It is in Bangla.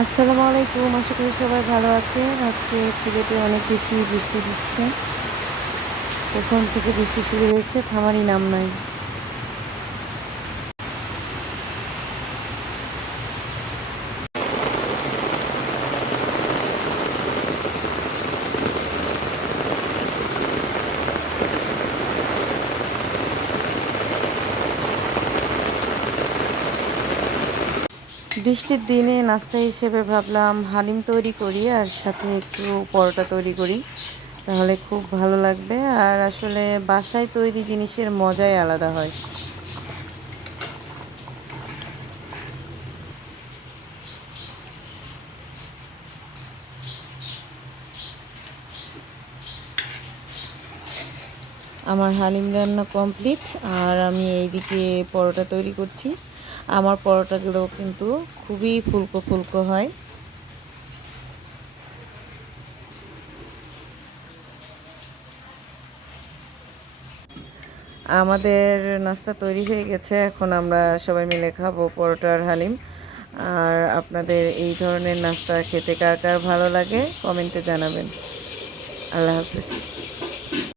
আসসালামু আলাইকুম, আশা করি সবাই ভালো আছে আজকে সিলেটে অনেক বেশি বৃষ্টি দিচ্ছে প্রথম থেকে বৃষ্টি শুরু হয়েছে থামারই নাম নাই। বৃষ্টির দিনে নাস্তা হিসেবে ভাবলাম হালিম তৈরি করি আর সাথে একটু পরোটা তৈরি করি। তাহলে খুব ভালো লাগবে আর আসলে বাসায় তৈরি জিনিসের মজাই আলাদা হয়। আমার হালিম রান্না কমপ্লিট আর আমি এইদিকে পরোটা তৈরি করছি। আমার পরোটাগুলো কিন্তু খুবই ফুলকো ফুলকো হয়। আমাদের নাস্তা তৈরি হয়ে গেছে, এখন আমরা সবাই মিলে খাব পরোটার হালিম। আর আপনাদের এই ধরনের নাস্তা খেতে কার কার ভালো লাগে, কমেন্টে জানাবেন। আল্লাহ হাফিজ।